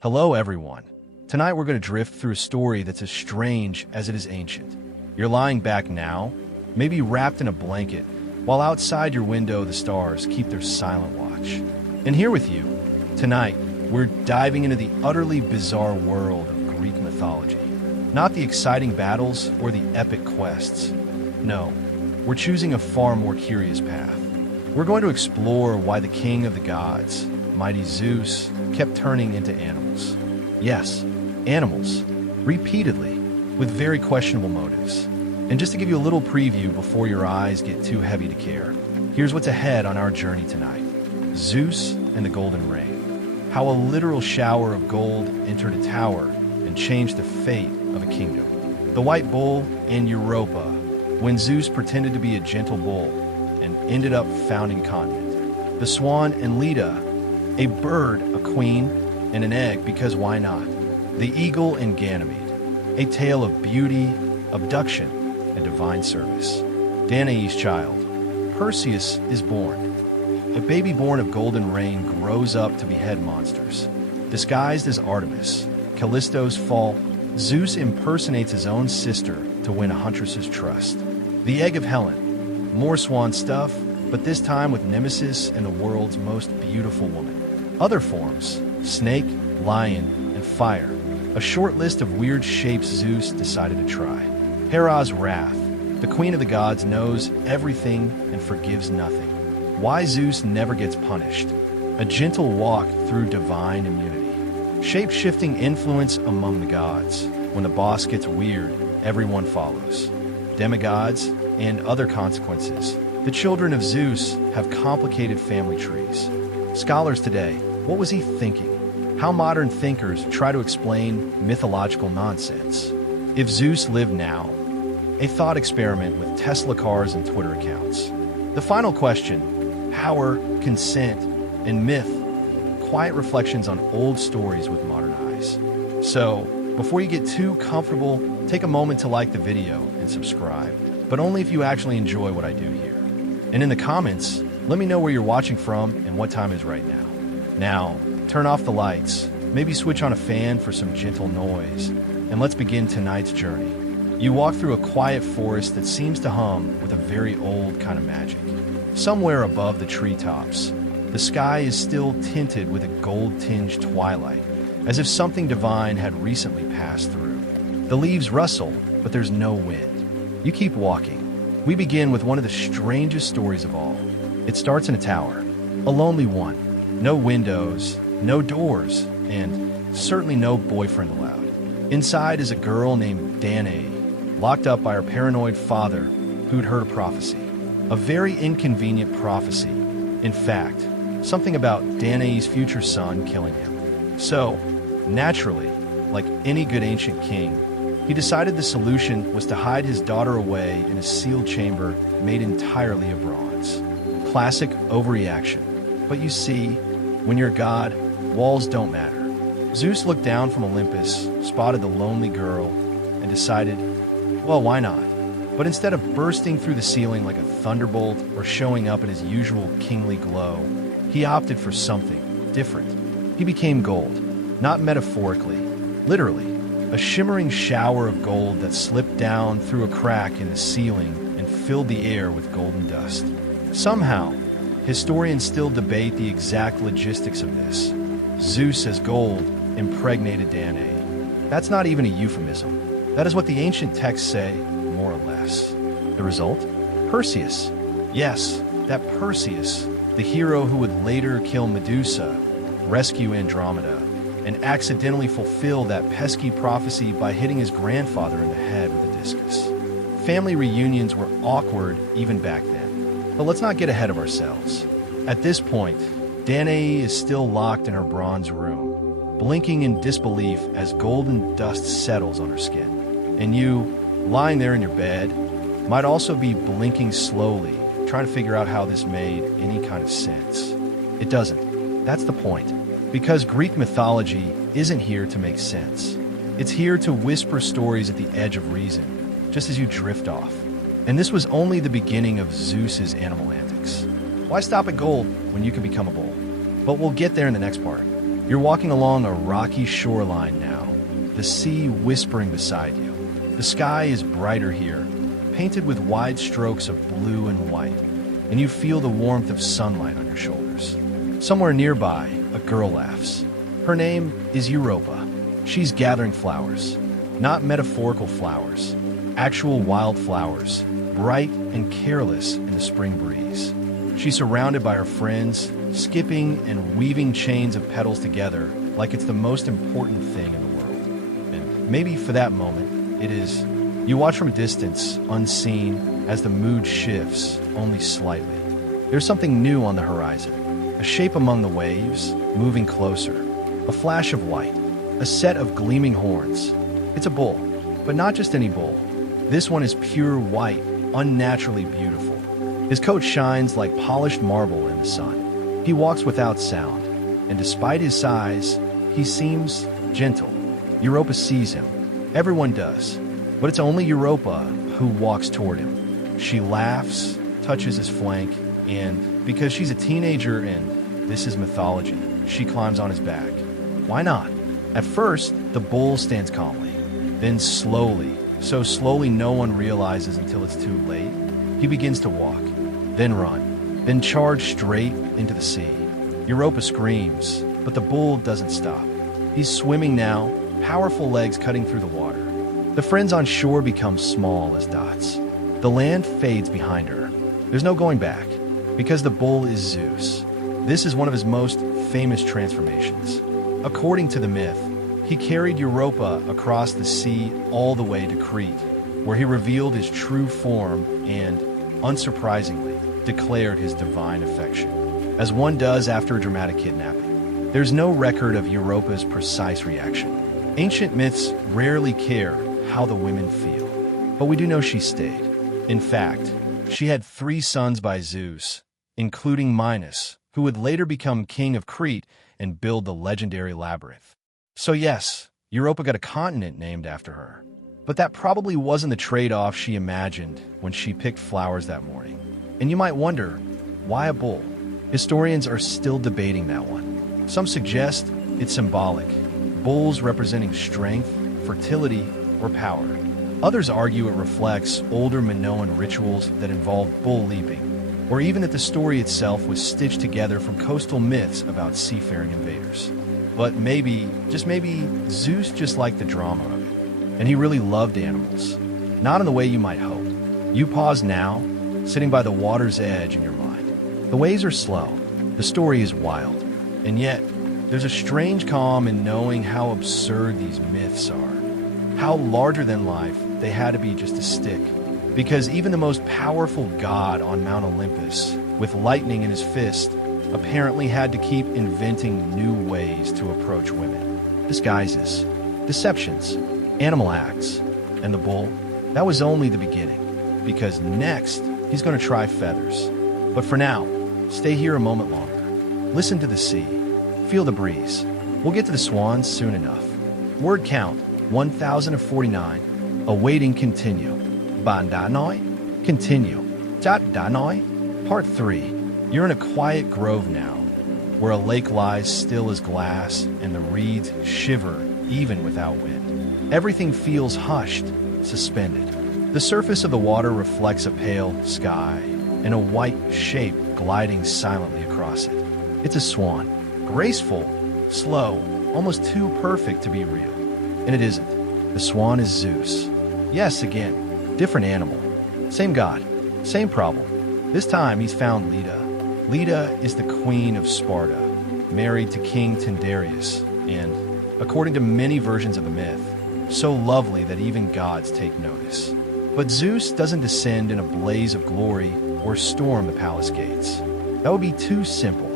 Hello, everyone. Tonight we're going to drift through a story that's as strange as it is ancient. You're lying back now, maybe wrapped in a blanket, while outside your window the stars keep their silent watch. And here with you, tonight, we're diving into the utterly bizarre world of Greek mythology. Not the exciting battles or the epic quests. No, we're choosing a far more curious path. We're going to explore why the king of the gods, mighty Zeus, kept turning into animals. Yes, animals, repeatedly, with very questionable motives. And just to give you a little preview before your eyes get too heavy to care, here's what's ahead on our journey tonight. Zeus and the Golden Rain. How a literal shower of gold entered a tower and changed the fate of a kingdom. The white bull and Europa, when Zeus pretended to be a gentle bull and ended up founding continent. The swan and Leda, a bird, a queen, and an egg because why not? The eagle and Ganymede, a tale of beauty, abduction, and divine service. Danaë's child, Perseus, is born. A baby born of Golden Rain grows up to behead monsters. Disguised as Artemis, Callisto's fall, Zeus impersonates his own sister to win a huntress's trust. The egg of Helen, more swan stuff, but this time with Nemesis and the world's most beautiful woman. Other forms, snake, lion, and fire. A short list of weird shapes Zeus decided to try. Hera's wrath. The queen of the gods knows everything and forgives nothing. Why Zeus never gets punished. A gentle walk through divine immunity. Shape-shifting influence among the gods. When the boss gets weird, everyone follows. Demigods and other consequences. The children of Zeus have complicated family trees. Scholars today, what was he thinking? How modern thinkers try to explain mythological nonsense. If Zeus lived now, a thought experiment with Tesla cars and Twitter accounts. The final question, power, consent, and myth, quiet reflections on old stories with modern eyes. So, before you get too comfortable, take a moment to like the video and subscribe, but only if you actually enjoy what I do here. And in the comments, let me know where you're watching from and what time is right now. Now, turn off the lights, maybe switch on a fan for some gentle noise, and let's begin tonight's journey. You walk through a quiet forest that seems to hum with a very old kind of magic. Somewhere above the treetops, the sky is still tinted with a gold-tinged twilight, as if something divine had recently passed through. The leaves rustle, but there's no wind. You keep walking. We begin with one of the strangest stories of all. It starts in a tower, a lonely one. No windows, no doors, and certainly no boyfriend allowed. Inside is a girl named Danaë, locked up by her paranoid father, who'd heard a prophecy. A very inconvenient prophecy. In fact, something about Danaë's future son killing him. So, naturally, like any good ancient king, he decided the solution was to hide his daughter away in a sealed chamber made entirely of bronze. Classic overreaction. But you see, when you're God, walls don't matter. Zeus looked down from Olympus, spotted the lonely girl, and decided, well, why not? But instead of bursting through the ceiling like a thunderbolt or showing up in his usual kingly glow, he opted for something different. He became gold, not metaphorically, literally. A shimmering shower of gold that slipped down through a crack in the ceiling and filled the air with golden dust. Somehow, historians still debate the exact logistics of this. Zeus as gold impregnated Danaë. That's not even a euphemism. That is what the ancient texts say, more or less. The result? Perseus. Yes, that Perseus, the hero who would later kill Medusa, rescue Andromeda, and accidentally fulfill that pesky prophecy by hitting his grandfather in the head with a discus. Family reunions were awkward even back then. But let's not get ahead of ourselves. At this point, Danaë is still locked in her bronze room, blinking in disbelief as golden dust settles on her skin. And you, lying there in your bed, might also be blinking slowly, trying to figure out how this made any kind of sense. It doesn't. That's the point. Because Greek mythology isn't here to make sense. It's here to whisper stories at the edge of reason, just as you drift off. And this was only the beginning of Zeus's animal antics. Why stop at gold when you can become a bull? But we'll get there in the next part. You're walking along a rocky shoreline now, the sea whispering beside you. The sky is brighter here, painted with wide strokes of blue and white, and you feel the warmth of sunlight on your shoulders. Somewhere nearby, a girl laughs. Her name is Europa. She's gathering flowers. Not metaphorical flowers, actual wild flowers, bright and careless in the spring breeze. She's surrounded by her friends, skipping and weaving chains of petals together like it's the most important thing in the world. And maybe for that moment, it is. You watch from a distance, unseen, as the mood shifts, only slightly. There's something new on the horizon, a shape among the waves, moving closer, a flash of white, a set of gleaming horns. It's a bull, but not just any bull. This one is pure white, unnaturally beautiful. His coat shines like polished marble in the sun. He walks without sound, and despite his size, he seems gentle. Europa sees him. Everyone does, but it's only Europa who walks toward him. She laughs, touches his flank, and because she's a teenager and this is mythology, she climbs on his back. Why not? At first, the bull stands calmly. Then slowly, so slowly no one realizes until it's too late, he begins to walk, then run, then charge straight into the sea. Europa screams, but the bull doesn't stop. He's swimming now, powerful legs cutting through the water. The friends on shore become small as dots. The land fades behind her. There's no going back, because the bull is Zeus. This is one of his most famous transformations. According to the myth, he carried Europa across the sea all the way to Crete, where he revealed his true form and, unsurprisingly, declared his divine affection, as one does after a dramatic kidnapping. There's no record of Europa's precise reaction. Ancient myths rarely care how the women feel, but we do know she stayed. In fact, she had 3 sons by Zeus, including Minos, who would later become king of Crete and build the legendary labyrinth. So yes, Europa got a continent named after her. But that probably wasn't the trade-off she imagined when she picked flowers that morning. And you might wonder, why a bull? Historians are still debating that one. Some suggest it's symbolic, bulls representing strength, fertility, or power. Others argue it reflects older Minoan rituals that involved bull leaping, or even that the story itself was stitched together from coastal myths about seafaring invaders. But maybe, just maybe, Zeus just liked the drama of it. And he really loved animals. Not in the way you might hope. You pause now, sitting by the water's edge in your mind. The waves are slow. The story is wild. And yet, there's a strange calm in knowing how absurd these myths are. How larger than life they had to be just to stick. Because even the most powerful god on Mount Olympus, with lightning in his fist, apparently had to keep inventing new ways to approach women. Disguises, deceptions, animal acts, and the bull, that was only the beginning, because next, he's going to try feathers. But for now, stay here a moment longer. Listen to the sea. Feel the breeze. We'll get to the swans soon enough. Word count, 1049. Awaiting continue. Bandanoi? Continue. Danoi? Part 3. You're in a quiet grove now, where a lake lies still as glass and the reeds shiver even without wind. Everything feels hushed, suspended. The surface of the water reflects a pale sky and a white shape gliding silently across it. It's a swan, graceful, slow, almost too perfect to be real. And it isn't. The swan is Zeus. Yes, again, different animal. Same god, same problem. This time he's found Leda. Leda is the queen of Sparta, married to King Tyndareus, and, according to many versions of the myth, so lovely that even gods take notice. But Zeus doesn't descend in a blaze of glory or storm the palace gates. That would be too simple.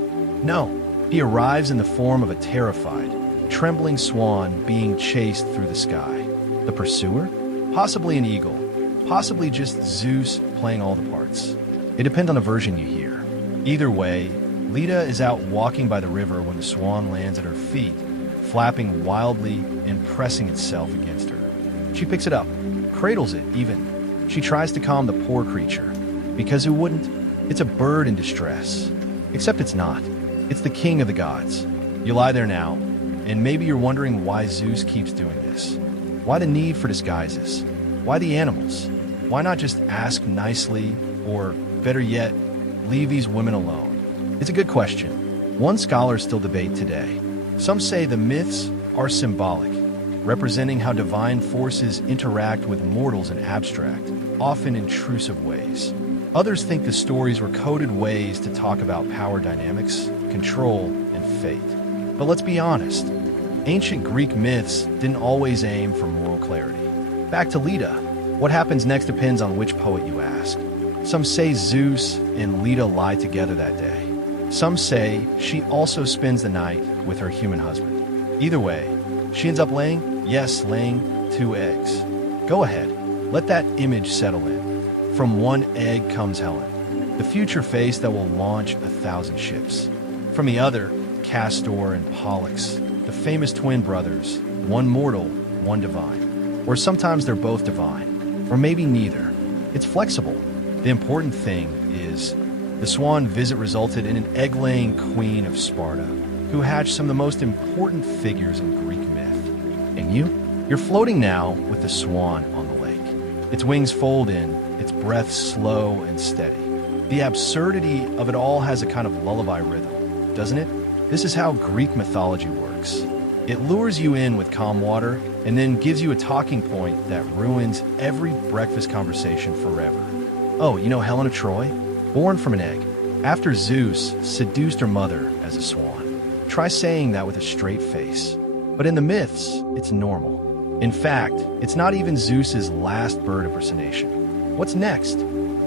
No, he arrives in the form of a terrified, trembling swan being chased through the sky. The pursuer? Possibly an eagle, possibly just Zeus playing all the parts. It depends on the version you hear. Either way, Leda is out walking by the river when the swan lands at her feet, flapping wildly and pressing itself against her. She picks it up, cradles it even. She tries to calm the poor creature, because who wouldn't? It's a bird in distress. Except it's not. It's the king of the gods. You lie there now, and maybe you're wondering why Zeus keeps doing this. Why the need for disguises? Why the animals? Why not just ask nicely, or better yet, leave these women alone? It's a good question. One scholar still debate today. Some say the myths are symbolic, representing how divine forces interact with mortals in abstract, often intrusive ways. Others think the stories were coded ways to talk about power dynamics, control, and fate. But let's be honest, ancient Greek myths didn't always aim for moral clarity. Back to Leda. What happens next depends on which poet you ask. Some say Zeus and Leda lie together that day. Some say she also spends the night with her human husband. Either way, she ends up laying 2 eggs. Go ahead, let that image settle in. From one egg comes Helen, the future face that will launch 1,000 ships. From the other, Castor and Pollux, the famous twin brothers, one mortal, one divine. Or sometimes they're both divine, or maybe neither. It's flexible. The important thing is, the swan visit resulted in an egg-laying queen of Sparta, who hatched some of the most important figures in Greek myth. And you're floating now with the swan on the lake. Its wings fold in, its breath slow and steady. The absurdity of it all has a kind of lullaby rhythm, doesn't it? This is how Greek mythology works. It lures you in with calm water and then gives you a talking point that ruins every breakfast conversation forever. Oh, you know Helen of Troy? Born from an egg, after Zeus seduced her mother as a swan. Try saying that with a straight face. But in the myths, it's normal. In fact, it's not even Zeus's last bird impersonation. What's next?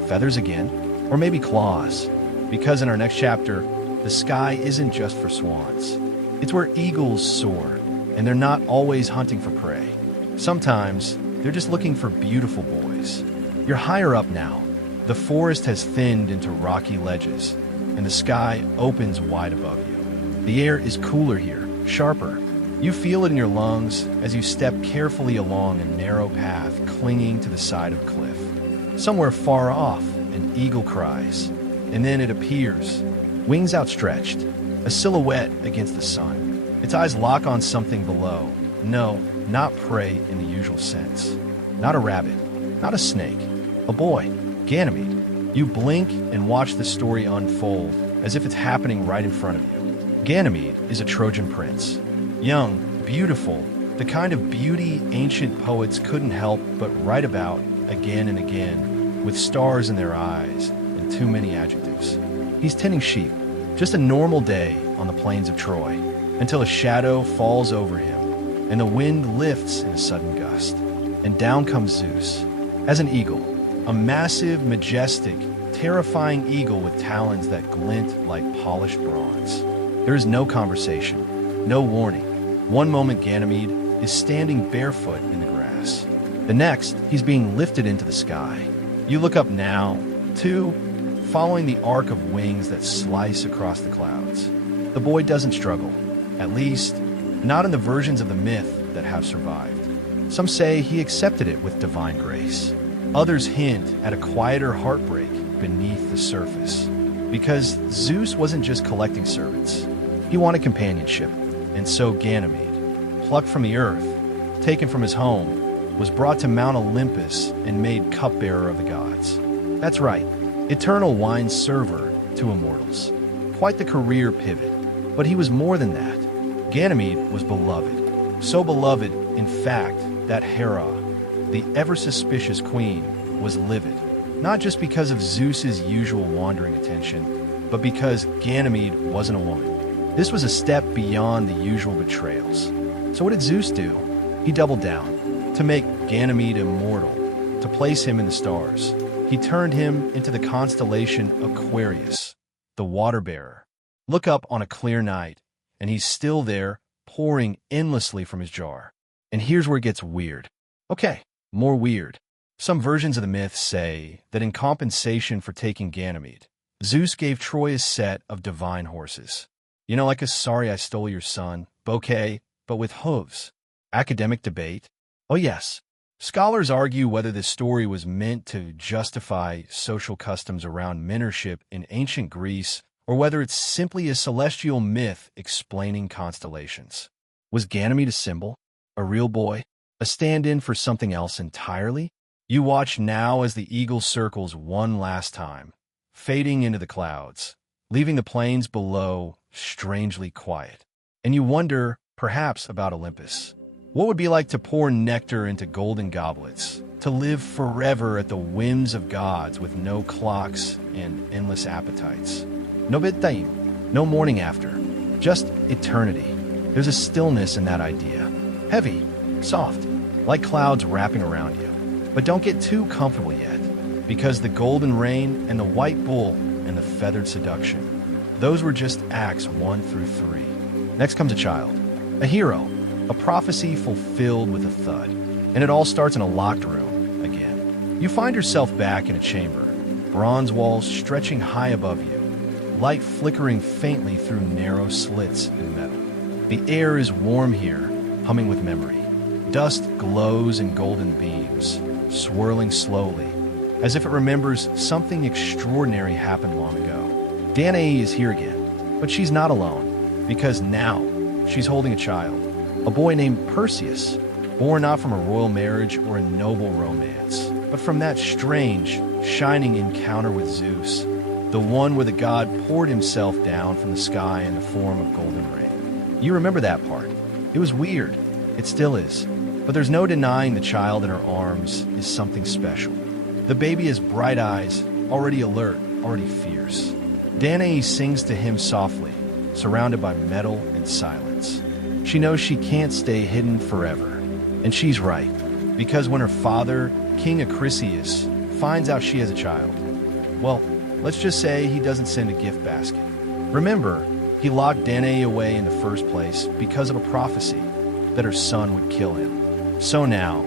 Feathers again? Or maybe claws? Because in our next chapter, the sky isn't just for swans. It's where eagles soar, and they're not always hunting for prey. Sometimes, they're just looking for beautiful boys. You're higher up now. The forest has thinned into rocky ledges, and the sky opens wide above you. The air is cooler here, sharper. You feel it in your lungs as you step carefully along a narrow path clinging to the side of a cliff. Somewhere far off, an eagle cries, and then it appears, wings outstretched, a silhouette against the sun. Its eyes lock on something below. No, not prey in the usual sense. Not a rabbit, not a snake, a boy. Ganymede. You blink and watch the story unfold as if it's happening right in front of you. Ganymede is a Trojan prince. Young, beautiful, the kind of beauty ancient poets couldn't help but write about again and again, with stars in their eyes and too many adjectives. He's tending sheep, just a normal day on the plains of Troy, until a shadow falls over him, and the wind lifts in a sudden gust, and down comes Zeus, as an eagle. A massive, majestic, terrifying eagle with talons that glint like polished bronze. There is no conversation, no warning. One moment Ganymede is standing barefoot in the grass. The next, he's being lifted into the sky. You look up now, too, following the arc of wings that slice across the clouds. The boy doesn't struggle, at least, not in the versions of the myth that have survived. Some say he accepted it with divine grace. Others hint at a quieter heartbreak beneath the surface. Because Zeus wasn't just collecting servants. He wanted companionship, and so Ganymede, plucked from the earth, taken from his home, was brought to Mount Olympus and made cupbearer of the gods. That's right, eternal wine server to immortals. Quite the career pivot. But he was more than that. Ganymede was beloved. So beloved, in fact, that Hera, the ever-suspicious queen, was livid, not just because of Zeus's usual wandering attention, but because Ganymede wasn't a woman. This was a step beyond the usual betrayals. So what did Zeus do? He doubled down, to make Ganymede immortal, to place him in the stars. He turned him into the constellation Aquarius, the water-bearer. Look up on a clear night, and he's still there, pouring endlessly from his jar. And here's where it gets weird. Okay. More weird. Some versions of the myth say that in compensation for taking Ganymede, Zeus gave Troy a set of divine horses. You know, like a sorry I stole your son bouquet, but with hooves. Academic debate? Oh yes. Scholars argue whether this story was meant to justify social customs around mentorship in ancient Greece or whether it's simply a celestial myth explaining constellations. Was Ganymede a symbol? A real boy? A stand-in for something else entirely? You watch now as the eagle circles one last time, fading into the clouds, leaving the plains below strangely quiet. And you wonder, perhaps, about Olympus. What would it be like to pour nectar into golden goblets, to live forever at the whims of gods with no clocks and endless appetites? No bedtime, no morning after, just eternity. There's a stillness in that idea. Heavy, soft, like clouds wrapping around you. But don't get too comfortable yet, because the golden rain and the white bull and the feathered seduction, those were just acts 1 through 3. Next comes a child, a hero, a prophecy fulfilled with a thud. And it all starts in a locked room again. You find yourself back in a chamber, bronze walls stretching high above you, light flickering faintly through narrow slits in metal. The air is warm here, humming with memory. Dust glows in golden beams, swirling slowly, as if it remembers something extraordinary happened long ago. Danaë is here again, but she's not alone, because now she's holding a child, a boy named Perseus, born not from a royal marriage or a noble romance, but from that strange, shining encounter with Zeus, the one where the god poured himself down from the sky in the form of golden rain. You remember that part. It was weird. It still is. But there's no denying the child in her arms is something special. The baby has bright eyes, already alert, already fierce. Danaë sings to him softly, surrounded by metal and silence. She knows she can't stay hidden forever. And she's right, because when her father, King Acrisius, finds out she has a child, well, let's just say he doesn't send a gift basket. Remember, he locked Danaë away in the first place because of a prophecy that her son would kill him. So now,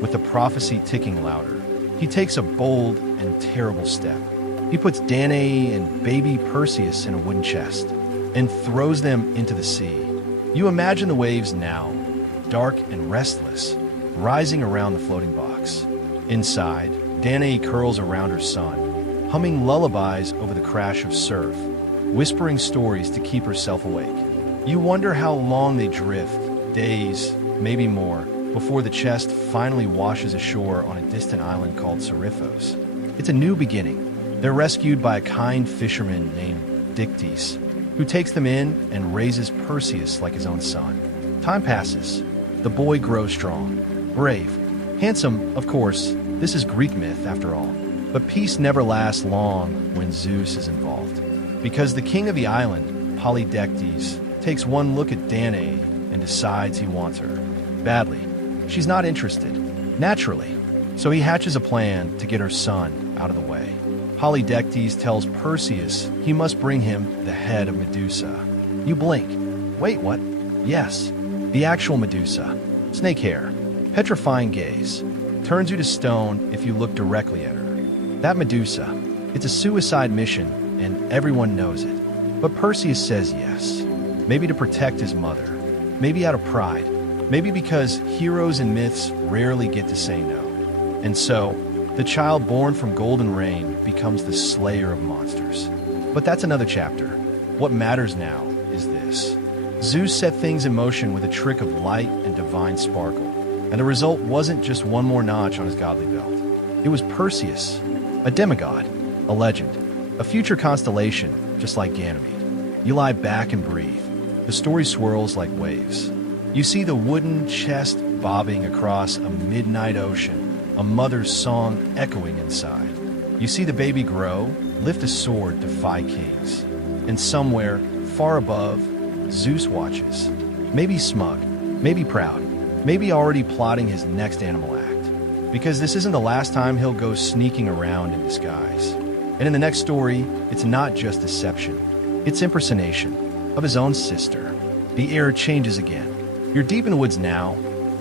with the prophecy ticking louder, he takes a bold and terrible step. He puts Danaë and baby Perseus in a wooden chest and throws them into the sea. You imagine the waves now, dark and restless, rising around the floating box. Inside, Danaë curls around her son, humming lullabies over the crash of surf, whispering stories to keep herself awake. You wonder how long they drift, days, maybe more, before the chest finally washes ashore on a distant island called Seriphos. It's a new beginning. They're rescued by a kind fisherman named Dictys, who takes them in and raises Perseus like his own son. Time passes. The boy grows strong, brave, handsome, of course. This is Greek myth, after all. But peace never lasts long when Zeus is involved. Because the king of the island, Polydectes, takes one look at Danaë and decides he wants her. Badly. She's not interested, naturally. So he hatches a plan to get her son out of the way. Polydectes tells Perseus he must bring him the head of Medusa. You blink. Wait, what? Yes, the actual Medusa. Snake hair, petrifying gaze, turns you to stone if you look directly at her. That Medusa, it's a suicide mission, and everyone knows it. But Perseus says yes. Maybe to protect his mother. Maybe out of pride. Maybe because heroes in myths rarely get to say no. And so, the child born from golden rain becomes the slayer of monsters. But that's another chapter. What matters now is this. Zeus set things in motion with a trick of light and divine sparkle. And the result wasn't just one more notch on his godly belt. It was Perseus, a demigod, a legend, a future constellation, just like Ganymede. You lie back and breathe. The story swirls like waves. You see the wooden chest bobbing across a midnight ocean, a mother's song echoing inside. You see the baby grow, lift a sword, defy kings. And somewhere, far above, Zeus watches. Maybe smug, maybe proud, maybe already plotting his next animal act. Because this isn't the last time he'll go sneaking around in disguise. And in the next story, it's not just deception. It's impersonation of his own sister. The air changes again. You're deep in the woods now,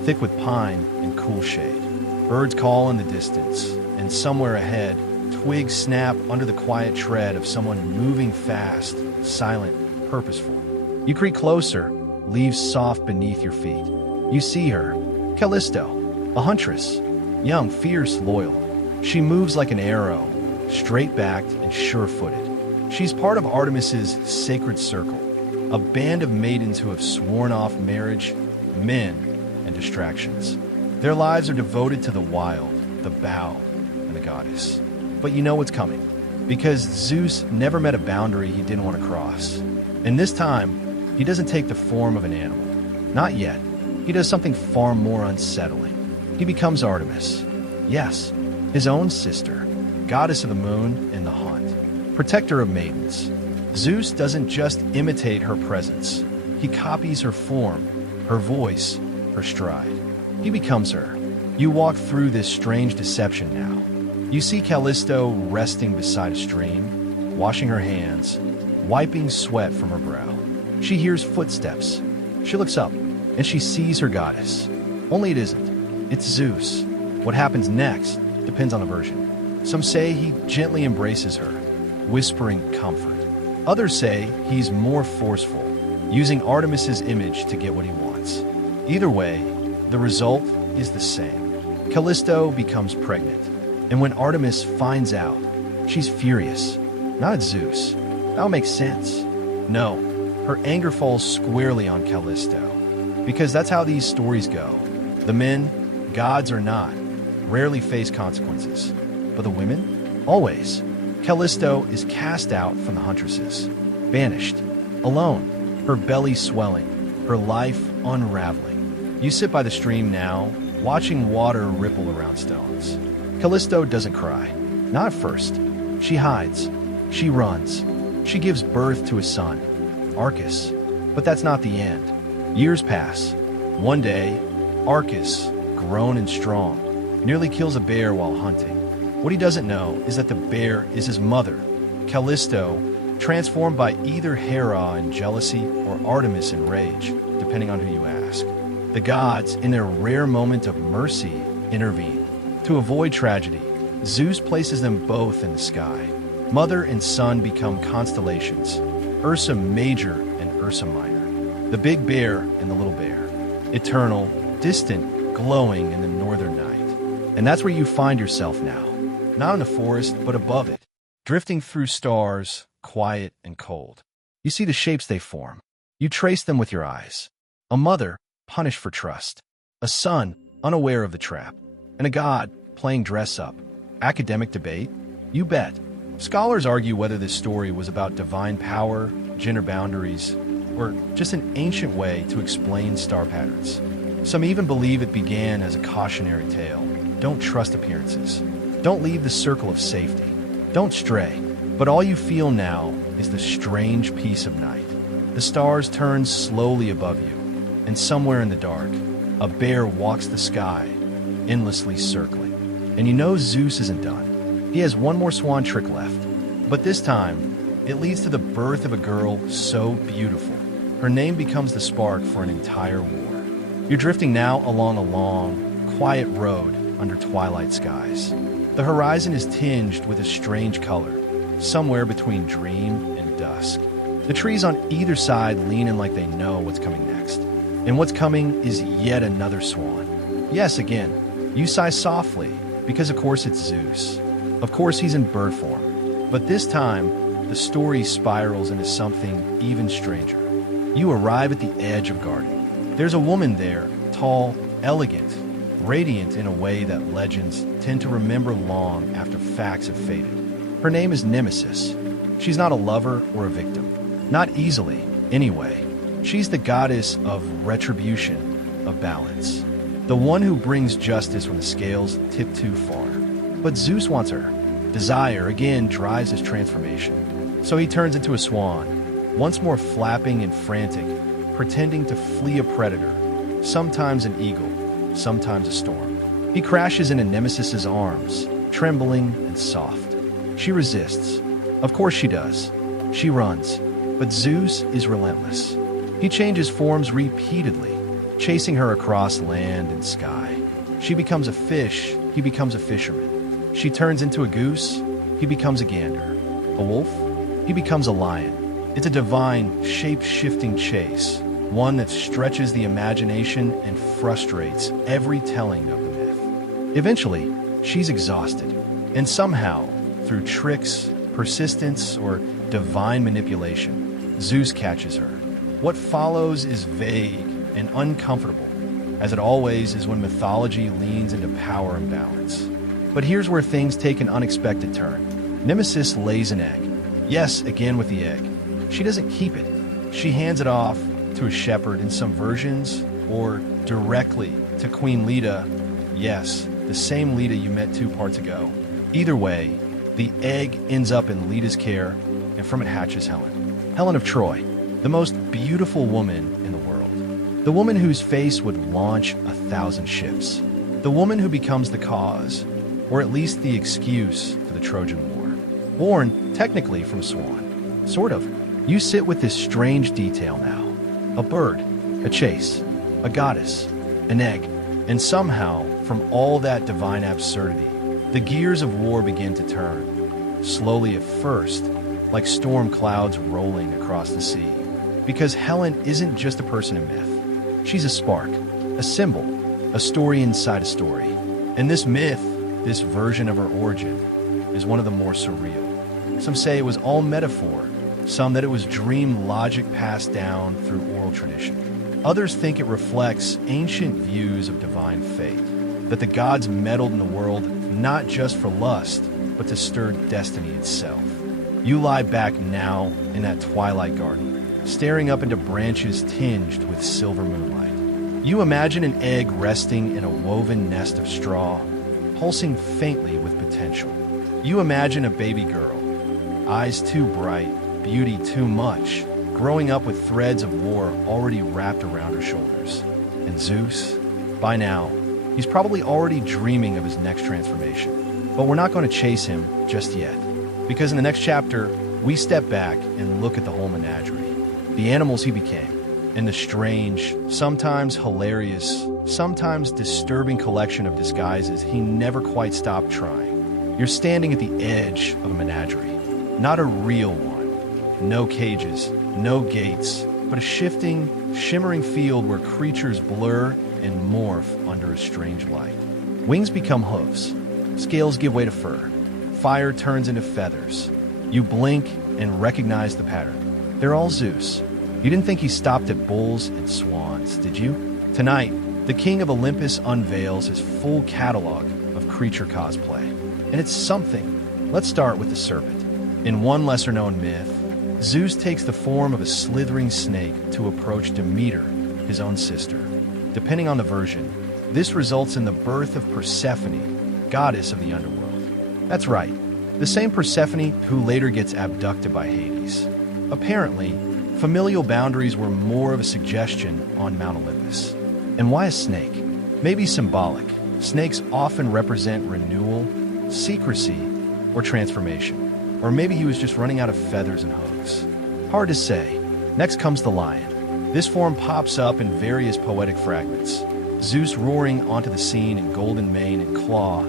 thick with pine and cool shade. Birds call in the distance, and somewhere ahead, twigs snap under the quiet tread of someone moving fast, silent, purposeful. You creep closer, leaves soft beneath your feet. You see her, Callisto, a huntress, young, fierce, loyal. She moves like an arrow, straight-backed and sure-footed. She's part of Artemis's sacred circle, a band of maidens who have sworn off marriage, men, and distractions. Their lives are devoted to the wild, the bow, and the goddess. But you know what's coming, because Zeus never met a boundary he didn't want to cross. And this time, he doesn't take the form of an animal. Not yet. He does something far more unsettling. He becomes Artemis. Yes, his own sister, goddess of the moon and the hunt, protector of maidens. Zeus doesn't just imitate her presence. He copies her form, her voice, her stride. He becomes her. You walk through this strange deception now. You see Callisto resting beside a stream, washing her hands, wiping sweat from her brow. She hears footsteps. She looks up, and she sees her goddess. Only it isn't. It's Zeus. What happens next depends on the version. Some say he gently embraces her, whispering comfort. Others say he's more forceful, using Artemis's image to get what he wants. Either way, the result is the same. Callisto becomes pregnant, and when Artemis finds out, she's furious. Not at Zeus. That'll make sense. No, her anger falls squarely on Callisto, because that's how these stories go. The men, gods or not, rarely face consequences. But the women? Always. Callisto is cast out from the huntresses, banished, alone, her belly swelling, her life unraveling. You sit by the stream now, watching water ripple around stones. Callisto doesn't cry. Not at first. She hides. She runs. She gives birth to a son, Arcas. But that's not the end. Years pass. One day, Arcas, grown and strong, nearly kills a bear while hunting. What he doesn't know is that the bear is his mother, Callisto, transformed by either Hera in jealousy or Artemis in rage, depending on who you ask. The gods, in their rare moment of mercy, intervene. To avoid tragedy, Zeus places them both in the sky. Mother and son become constellations, Ursa Major and Ursa Minor, the big bear and the little bear, eternal, distant, glowing in the northern night. And that's where you find yourself now. Not in the forest, but above it, drifting through stars, quiet and cold. You see the shapes they form. You trace them with your eyes. A mother, punished for trust. A son, unaware of the trap. And a god, playing dress-up. Academic debate? You bet. Scholars argue whether this story was about divine power, gender boundaries, or just an ancient way to explain star patterns. Some even believe it began as a cautionary tale. Don't trust appearances. Don't leave the circle of safety. Don't stray. But all you feel now is the strange peace of night. The stars turn slowly above you, and somewhere in the dark, a bear walks the sky, endlessly circling. And you know Zeus isn't done. He has one more swan trick left. But this time, it leads to the birth of a girl so beautiful. Her name becomes the spark for an entire war. You're drifting now along a long, quiet road under twilight skies. The horizon is tinged with a strange color, somewhere between dream and dusk. The trees on either side lean in like they know what's coming next. And what's coming is yet another swan. Yes, again, you sigh softly, because of course it's Zeus. Of course he's in bird form. But this time, the story spirals into something even stranger. You arrive at the edge of garden. There's a woman there, tall, elegant, radiant in a way that legends tend to remember long after facts have faded. Her name is Nemesis. She's not a lover or a victim. Not easily, anyway. She's the goddess of retribution, of balance. The one who brings justice when the scales tip too far. But Zeus wants her. Desire, again, drives his transformation. So he turns into a swan, once more flapping and frantic, pretending to flee a predator, sometimes an eagle, sometimes a storm. He crashes into Nemesis's arms, trembling and soft. She resists. Of course she does. She runs. But Zeus is relentless. He changes forms repeatedly, chasing her across land and sky. She becomes a fish, he becomes a fisherman. She turns into a goose, he becomes a gander. A wolf, he becomes a lion. It's a divine, shape-shifting chase, one that stretches the imagination and frustrates every telling of the myth. Eventually, she's exhausted, and somehow, through tricks, persistence, or divine manipulation, Zeus catches her. What follows is vague and uncomfortable, as it always is when mythology leans into power and balance. But here's where things take an unexpected turn. Nemesis lays an egg. Yes, again with the egg. She doesn't keep it. She hands it off to a shepherd in some versions, or directly to Queen Leda. Yes, the same Leda you met 2 parts ago. Either way, the egg ends up in Leda's care, and from it hatches Helen. Helen of Troy, the most beautiful woman in the world. The woman whose face would launch 1,000 ships. The woman who becomes the cause, or at least the excuse for the Trojan War. Born, technically, from swan. Sort of. You sit with this strange detail now. A bird, a chase, a goddess, an egg, and somehow, from all that divine absurdity, the gears of war begin to turn. Slowly at first, like storm clouds rolling across the sea. Because Helen isn't just a person in myth. She's a spark, a symbol, a story inside a story. And this myth, this version of her origin, is one of the more surreal. Some say it was all metaphor, some that it was dream logic passed down through oral tradition. Others think it reflects ancient views of divine fate, that the gods meddled in the world not just for lust, but to stir destiny itself. You lie back now in that twilight garden, staring up into branches tinged with silver moonlight. You imagine an egg resting in a woven nest of straw, pulsing faintly with potential. You imagine a baby girl, eyes too bright, beauty too much, growing up with threads of war already wrapped around her shoulders. And Zeus? By now, he's probably already dreaming of his next transformation. But we're not going to chase him just yet. Because in the next chapter, we step back and look at the whole menagerie. The animals he became, and the strange, sometimes hilarious, sometimes disturbing collection of disguises he never quite stopped trying. You're standing at the edge of a menagerie, not a real one. No cages, no gates, but a shifting, shimmering field where creatures blur and morph under a strange light. Wings become hooves, scales give way to fur, fire turns into feathers. You blink and recognize the pattern. They're all Zeus. You didn't think he stopped at bulls and swans, did you? Tonight, the king of Olympus unveils his full catalog of creature cosplay. And it's something. Let's start with the serpent. In one lesser-known myth, Zeus takes the form of a slithering snake to approach Demeter, his own sister. Depending on the version, this results in the birth of Persephone, goddess of the underworld. That's right, the same Persephone who later gets abducted by Hades. Apparently, familial boundaries were more of a suggestion on Mount Olympus. And why a snake? Maybe symbolic. Snakes often represent renewal, secrecy, or transformation. Or maybe he was just running out of feathers and hooves. Hard to say. Next comes the lion. This form pops up in various poetic fragments. Zeus roaring onto the scene in golden mane and claw,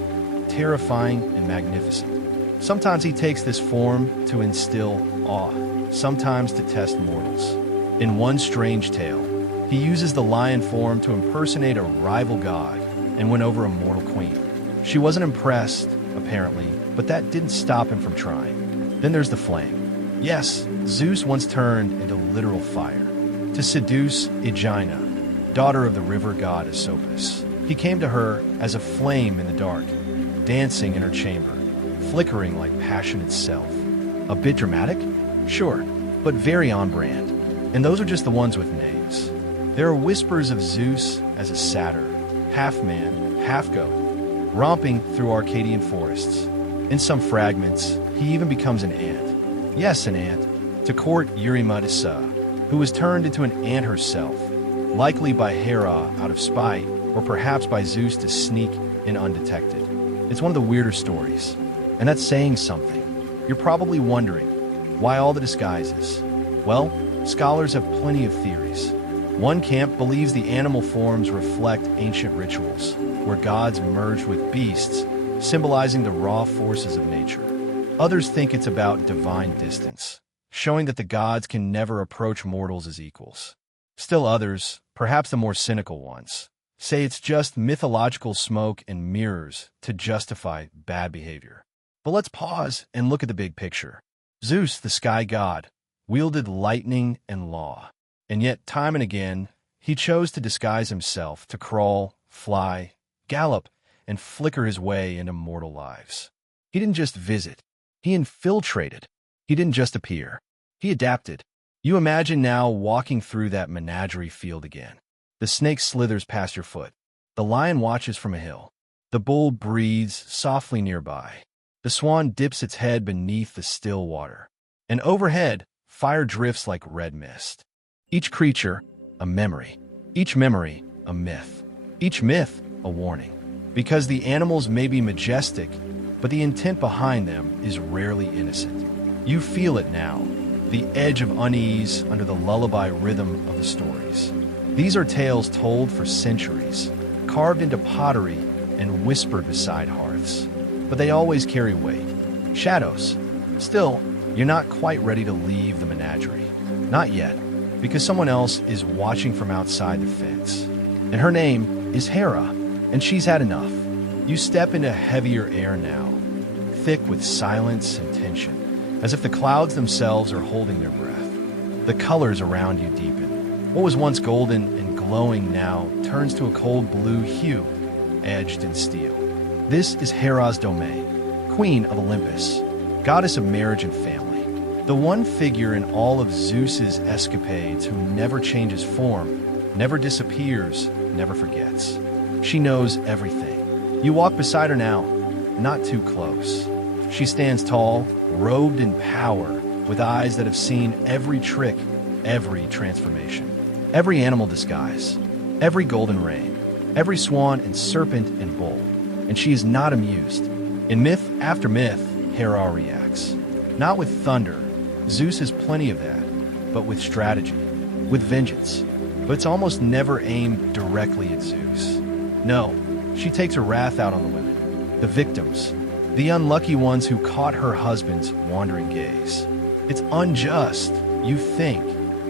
terrifying and magnificent. Sometimes he takes this form to instill awe, sometimes to test mortals. In one strange tale, he uses the lion form to impersonate a rival god and win over a mortal queen. She wasn't impressed, apparently, but that didn't stop him from trying. Then there's the flame. Yes, Zeus once turned into literal fire to seduce Aegina, daughter of the river god Asopus. He came to her as a flame in the dark, dancing in her chamber, flickering like passion itself. A bit dramatic? Sure, but very on brand. And those are just the ones with names. There are whispers of Zeus as a satyr, half man, half goat, romping through Arcadian forests. In some fragments, he even becomes an ant. Yes, an ant, to court Eurydice, who was turned into an ant herself, likely by Hera out of spite, or perhaps by Zeus to sneak in undetected. It's one of the weirder stories, and that's saying something. You're probably wondering, why all the disguises? Well, scholars have plenty of theories. One camp believes the animal forms reflect ancient rituals, where gods merged with beasts, symbolizing the raw forces of nature. Others think it's about divine distance, showing that the gods can never approach mortals as equals. Still others, perhaps the more cynical ones, say it's just mythological smoke and mirrors to justify bad behavior. But let's pause and look at the big picture. Zeus, the sky god, wielded lightning and law. And yet, time and again, he chose to disguise himself to crawl, fly, gallop, and flicker his way into mortal lives. He didn't just visit. He infiltrated. He didn't just appear. He adapted. You imagine now walking through that menagerie field again. The snake slithers past your foot. The lion watches from a hill. The bull breathes softly nearby. The swan dips its head beneath the still water. And overhead, fire drifts like red mist. Each creature, a memory. Each memory, a myth. Each myth, a warning. Because the animals may be majestic, but the intent behind them is rarely innocent. You feel it now, the edge of unease under the lullaby rhythm of the stories. These are tales told for centuries, carved into pottery and whispered beside hearths. But they always carry weight. Shadows. Still, you're not quite ready to leave the menagerie. Not yet, because someone else is watching from outside the fence. And her name is Hera, and she's had enough. You step into heavier air now, thick with silence and tension, as if the clouds themselves are holding their breath. The colors around you deepen. What was once golden and glowing now turns to a cold blue hue, edged in steel. This is Hera's domain, queen of Olympus, goddess of marriage and family. The one figure in all of Zeus's escapades who never changes form, never disappears, never forgets. She knows everything. You walk beside her now, not too close. She stands tall, robed in power, with eyes that have seen every trick, every transformation, every animal disguise, every golden rain, every swan and serpent and bull. And she is not amused. In myth after myth, Hera reacts. Not with thunder. Zeus has plenty of that, but with strategy, with vengeance. But it's almost never aimed directly at Zeus. No, she takes her wrath out on the women, the victims, the unlucky ones who caught her husband's wandering gaze. It's unjust, you think,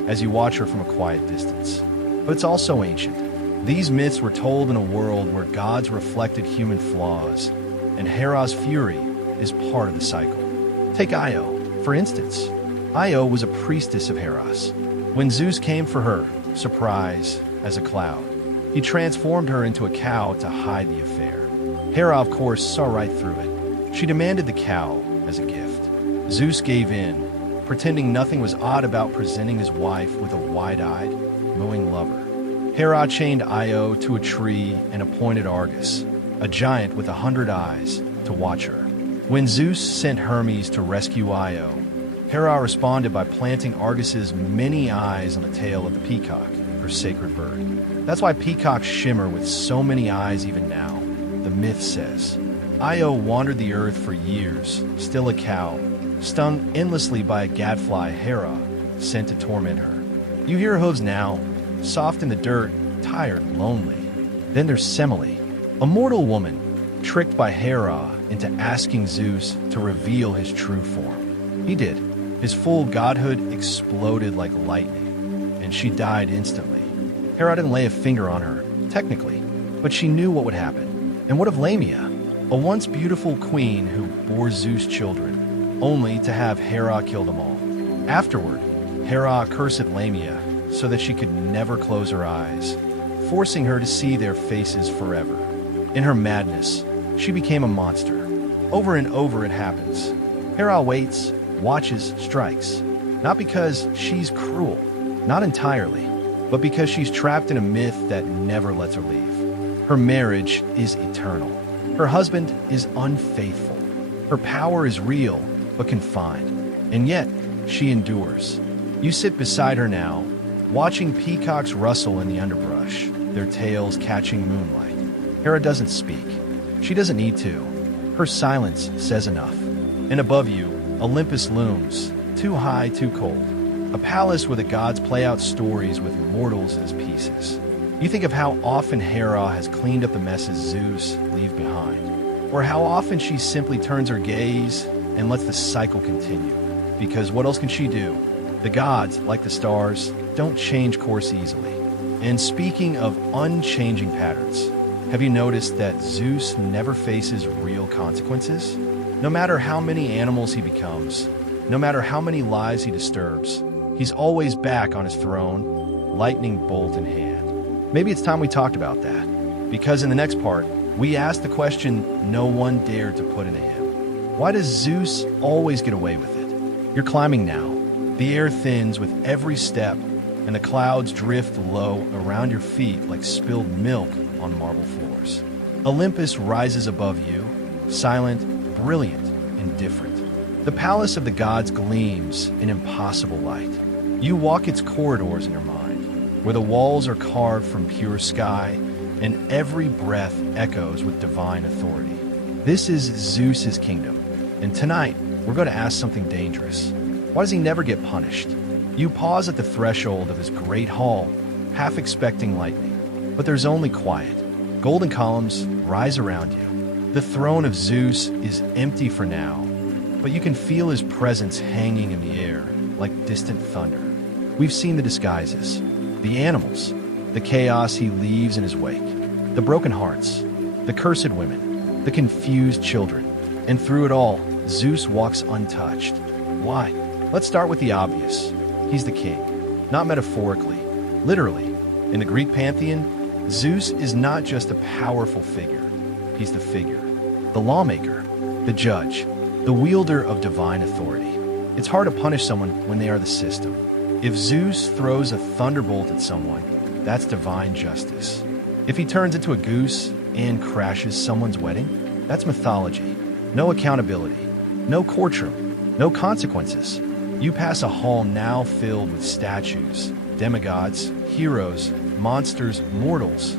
as you watch her from a quiet distance. But it's also ancient. These myths were told in a world where gods reflected human flaws, and Hera's fury is part of the cycle. Take Io, for instance. Io was a priestess of Hera's. When Zeus came for her, surprise, as a cloud, he transformed her into a cow to hide the affair. Hera, of course, saw right through it. She demanded the cow as a gift. Zeus gave in, pretending nothing was odd about presenting his wife with a wide-eyed, mooing lover. Hera chained Io to a tree and appointed Argus, a giant with 100 eyes, to watch her. When Zeus sent Hermes to rescue Io, Hera responded by planting Argus's many eyes on the tail of the peacock, her sacred bird. That's why peacocks shimmer with so many eyes even now, the myth says. Io wandered the earth for years, still a cow, stung endlessly by a gadfly Hera sent to torment her. You hear her hooves now, soft in the dirt, tired, lonely. Then there's Semele, a mortal woman, tricked by Hera into asking Zeus to reveal his true form. He did. His full godhood exploded like lightning, and she died instantly. Hera didn't lay a finger on her, technically, but she knew what would happen. And what of Lamia, a once beautiful queen who bore Zeus children, only to have Hera kill them all? Afterward, Hera cursed Lamia so that she could never close her eyes, forcing her to see their faces forever. In her madness, she became a monster. Over and over it happens. Hera waits, watches, strikes. Not because she's cruel, not entirely, but because she's trapped in a myth that never lets her leave. Her marriage is eternal. Her husband is unfaithful. Her power is real, but confined. And yet, she endures. You sit beside her now, watching peacocks rustle in the underbrush, their tails catching moonlight. Hera doesn't speak. She doesn't need to. Her silence says enough. And above you, Olympus looms, too high, too cold. A palace where the gods play out stories with mortals as pieces. You think of how often Hera has cleaned up the messes Zeus leaves behind, or how often she simply turns her gaze and lets the cycle continue. Because what else can she do? The gods, like the stars, don't change course easily. And speaking of unchanging patterns, have you noticed that Zeus never faces real consequences? No matter how many animals he becomes, No matter how many lives he disturbs, he's always back on his throne, lightning bolt in hand. Maybe it's time we talked about that, because in the next part, we ask the question no one dared to put into him. Why does Zeus always get away with it? You're climbing now. The air thins with every step, and the clouds drift low around your feet like spilled milk on marble floors. Olympus rises above you, silent, brilliant, indifferent. The palace of the gods gleams in impossible light. You walk its corridors in your mind, where the walls are carved from pure sky, and every breath echoes with divine authority. This is Zeus's kingdom, and tonight we're going to ask something dangerous. Why does he never get punished? You pause at the threshold of his great hall, half expecting lightning, but there's only quiet. Golden columns rise around you. The throne of Zeus is empty for now, but you can feel his presence hanging in the air like distant thunder. We've seen the disguises, the animals, the chaos he leaves in his wake, the broken hearts, the cursed women, the confused children, and through it all, Zeus walks untouched. Why? Let's start with the obvious. He's the king, not metaphorically, literally. In the Greek pantheon, Zeus is not just a powerful figure. He's the figure, the lawmaker, the judge, the wielder of divine authority. It's hard to punish someone when they are the system. If Zeus throws a thunderbolt at someone, that's divine justice. If he turns into a goose and crashes someone's wedding, that's mythology. No accountability, no courtroom, no consequences. You pass a hall now filled with statues, demigods, heroes, monsters, mortals,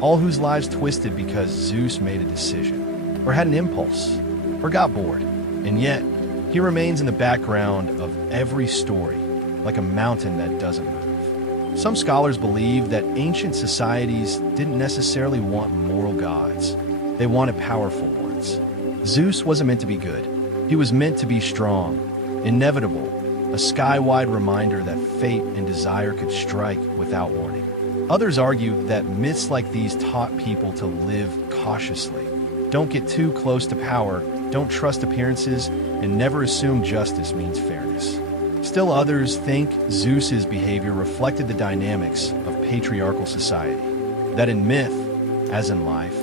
all whose lives twisted because Zeus made a decision, or had an impulse, or got bored. And yet, he remains in the background of every story, like a mountain that doesn't move. Some scholars believe that ancient societies didn't necessarily want moral gods. They wanted powerful ones. Zeus wasn't meant to be good. He was meant to be strong, inevitable, a sky-wide reminder that fate and desire could strike without warning. Others argue that myths like these taught people to live cautiously. Don't get too close to power, don't trust appearances, and never assume justice means fairness. Still others think Zeus's behavior reflected the dynamics of patriarchal society. That in myth, as in life,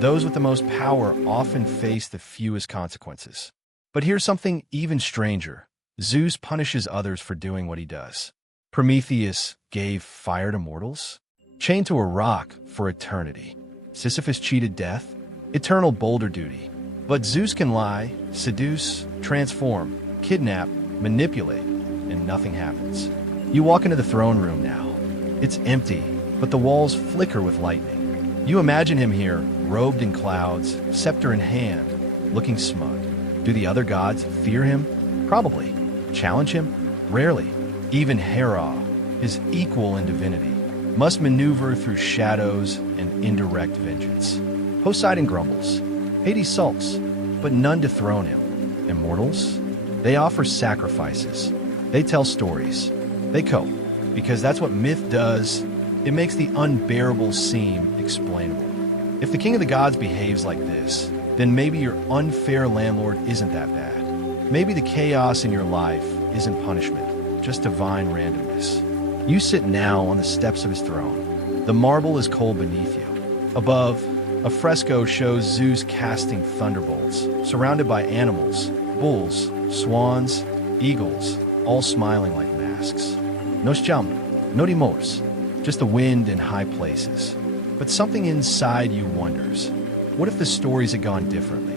those with the most power often face the fewest consequences. But here's something even stranger. Zeus punishes others for doing what he does. Prometheus gave fire to mortals, chained to a rock for eternity. Sisyphus cheated death, eternal boulder duty. But Zeus can lie, seduce, transform, kidnap, manipulate, and nothing happens. You walk into the throne room now. It's empty, but the walls flicker with lightning. You imagine him here, robed in clouds, scepter in hand, looking smug. Do the other gods fear him? Probably. Challenge him? Rarely. Even Hera, his equal in divinity, must maneuver through shadows and indirect vengeance. Poseidon grumbles. Hades sulks, but none dethrone him. Immortals? They offer sacrifices. They tell stories. They cope, because that's what myth does. It makes the unbearable seem explainable. If the king of the gods behaves like this, then maybe your unfair landlord isn't that bad. Maybe the chaos in your life isn't punishment, just divine randomness. You sit now on the steps of his throne. The marble is cold beneath you. Above, a fresco shows Zeus casting thunderbolts, surrounded by animals, bulls, swans, eagles, all smiling like masks. No schelm, no remorse, just the wind in high places. But something inside you wonders, what if the stories had gone differently?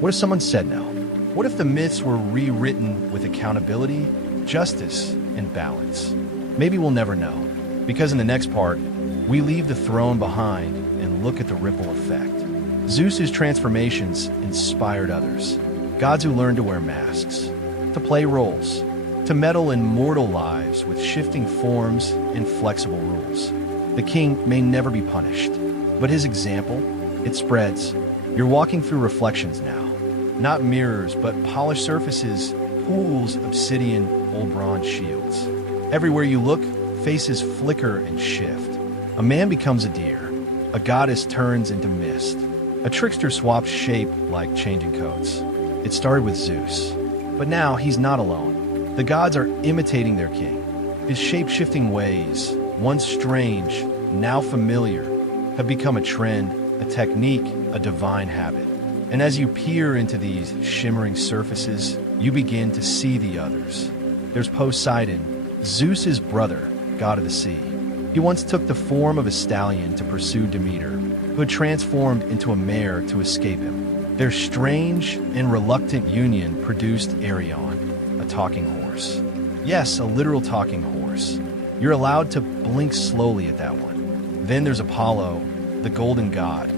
What if someone said no? What if the myths were rewritten with accountability, justice, and balance? Maybe we'll never know, because in the next part, we leave the throne behind and look at the ripple effect. Zeus's transformations inspired others, gods who learned to wear masks, to play roles, to meddle in mortal lives with shifting forms and flexible rules. The king may never be punished, but his example, it spreads. You're walking through reflections now. Not mirrors, but polished surfaces, pools, obsidian, old bronze shields. Everywhere you look, faces flicker and shift. A man becomes a deer. A goddess turns into mist. A trickster swaps shape like changing coats. It started with Zeus. But now he's not alone. The gods are imitating their king. His shape-shifting ways, once strange, now familiar, have become a trend, a technique, a divine habit. And as you peer into these shimmering surfaces, you begin to see the others. There's Poseidon, Zeus's brother, god of the sea. He once took the form of a stallion to pursue Demeter, who had transformed into a mare to escape him. Their strange and reluctant union produced Arion, a talking horse. Yes, a literal talking horse. You're allowed to blink slowly at that one. Then there's Apollo, the golden god,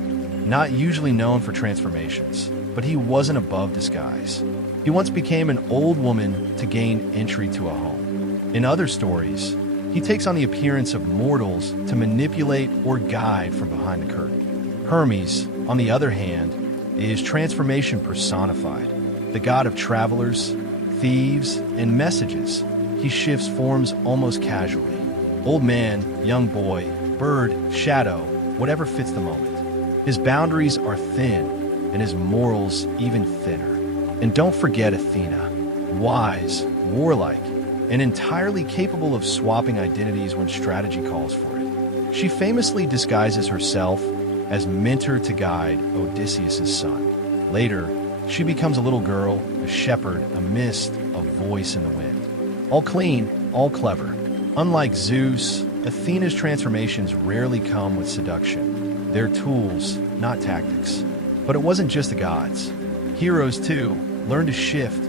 not usually known for transformations, but he wasn't above disguise. He once became an old woman to gain entry to a home. In other stories, he takes on the appearance of mortals to manipulate or guide from behind the curtain. Hermes, on the other hand, is transformation personified, the god of travelers, thieves, and messages. He shifts forms almost casually. Old man, young boy, bird, shadow, whatever fits the moment. His boundaries are thin, and his morals even thinner. And don't forget Athena, wise, warlike, and entirely capable of swapping identities when strategy calls for it. She famously disguises herself as mentor to guide Odysseus' son. Later, she becomes a little girl, a shepherd, a mist, a voice in the wind. All clean, all clever. Unlike Zeus, Athena's transformations rarely come with seduction. They're tools, not tactics. But it wasn't just the gods. Heroes, too, learn to shift,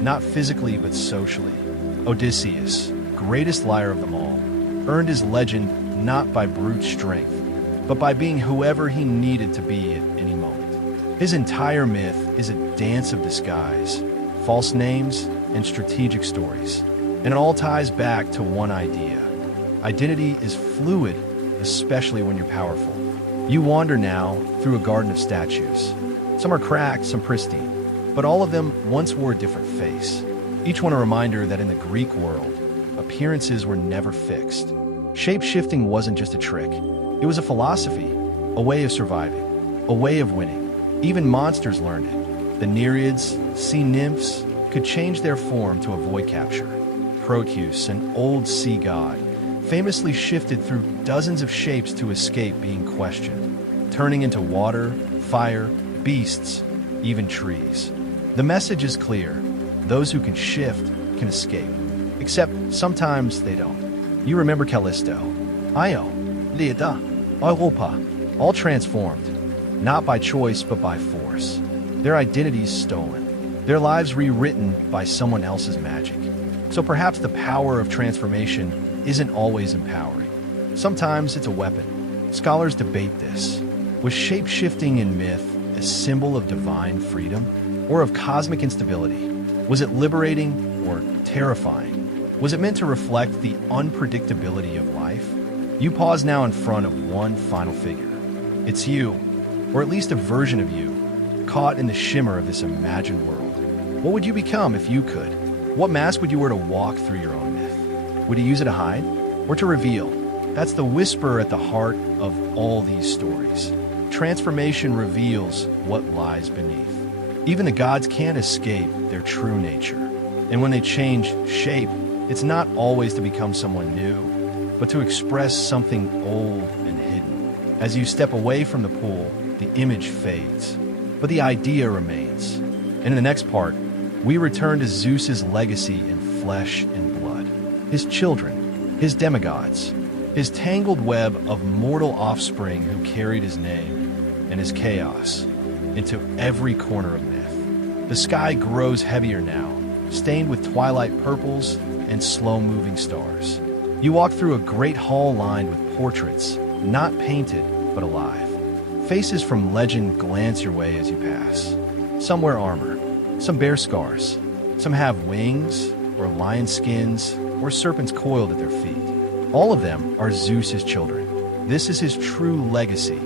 not physically but socially. Odysseus, greatest liar of them all, earned his legend not by brute strength, but by being whoever he needed to be at any moment. His entire myth is a dance of disguise, false names, and strategic stories. And it all ties back to one idea. Identity is fluid, especially when you're powerful. You wander now through a garden of statues. Some are cracked, some pristine, but all of them once wore a different face. Each one a reminder that in the Greek world, appearances were never fixed. Shape-shifting wasn't just a trick. It was a philosophy, a way of surviving, a way of winning. Even monsters learned it. The Nereids, sea nymphs, could change their form to avoid capture. Proteus, an old sea god, famously shifted through dozens of shapes to escape being questioned, turning into water, fire, beasts, even trees. The message is clear. Those who can shift can escape. Except sometimes they don't. You remember Callisto, Io, Leda, Europa, all transformed, not by choice but by force. Their identities stolen, their lives rewritten by someone else's magic. So perhaps the power of transformation isn't always empowering. Sometimes it's a weapon. Scholars debate this. Was shape-shifting in myth a symbol of divine freedom or of cosmic instability? Was it liberating or terrifying? Was it meant to reflect the unpredictability of life? You pause now in front of one final figure. It's you, or at least a version of you, caught in the shimmer of this imagined world. What would you become if you could? What mask would you wear to walk through your own myth? Would you use it to hide or to reveal? That's the whisper at the heart of all these stories. Transformation reveals what lies beneath. Even the gods can't escape their true nature. And when they change shape, it's not always to become someone new, but to express something old and hidden. As you step away from the pool, the image fades, but the idea remains. And in the next part, we return to Zeus's legacy in flesh and blood. His children, his demigods, his tangled web of mortal offspring who carried his name, and his chaos into every corner of myth. The sky grows heavier now, stained with twilight purples and slow-moving stars. You walk through a great hall lined with portraits, not painted, but alive. Faces from legend glance your way as you pass. Some wear armor, some bear scars, some have wings, or lion skins, or serpents coiled at their feet. All of them are Zeus's children. This is his true legacy,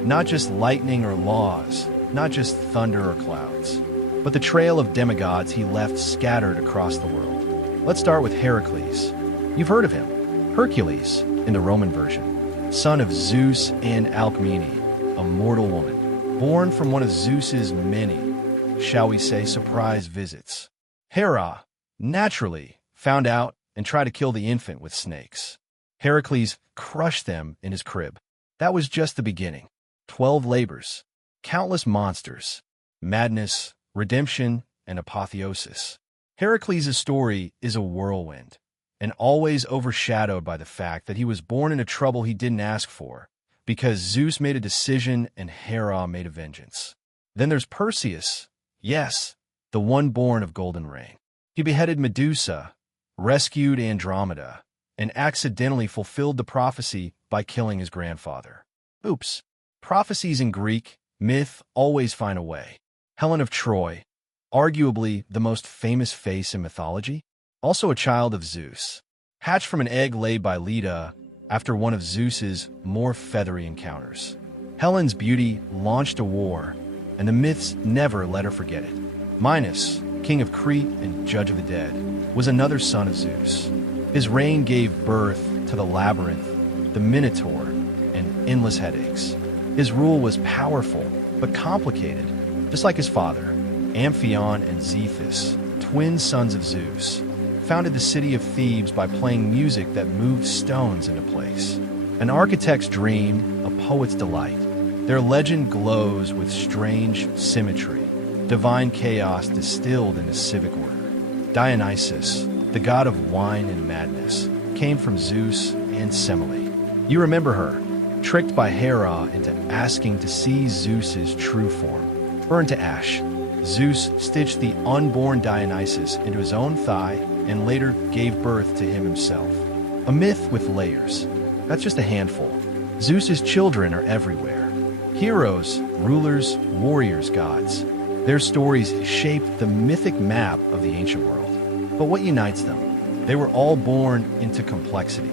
not just lightning or laws, not just thunder or clouds, but the trail of demigods he left scattered across the world. Let's start with Heracles. You've heard of him. Hercules, in the Roman version, son of Zeus and Alcmene, a mortal woman, born from one of Zeus's many, shall we say, surprise visits. Hera, naturally, found out and tried to kill the infant with snakes. Heracles crushed them in his crib. That was just the beginning. 12 labors, countless monsters, madness, redemption, and apotheosis. Heracles' story is a whirlwind, and always overshadowed by the fact that he was born into trouble he didn't ask for, because Zeus made a decision and Hera made a vengeance. Then there's Perseus, yes, the one born of golden rain. He beheaded Medusa, rescued Andromeda, and accidentally fulfilled the prophecy by killing his grandfather. Oops. Prophecies in Greek myth always find a way. Helen of Troy, arguably the most famous face in mythology, also a child of Zeus. Hatched from an egg laid by Leda after one of Zeus's more feathery encounters. Helen's beauty launched a war, and the myths never let her forget it. Minos, king of Crete and judge of the dead, was another son of Zeus. His reign gave birth to the labyrinth, the Minotaur, and endless headaches. His rule was powerful, but complicated, just like his father. Amphion and Zethus, twin sons of Zeus, founded the city of Thebes by playing music that moved stones into place. An architect's dream, a poet's delight. Their legend glows with strange symmetry, divine chaos distilled into civic order. Dionysus, the god of wine and madness, came from Zeus and Semele. You remember her, tricked by Hera into asking to see Zeus's true form. Burned to ash, Zeus stitched the unborn Dionysus into his own thigh and later gave birth to him himself. A myth with layers. That's just a handful. Zeus's children are everywhere. Heroes, rulers, warriors, gods. Their stories shaped the mythic map of the ancient world. But what unites them? They were all born into complexity.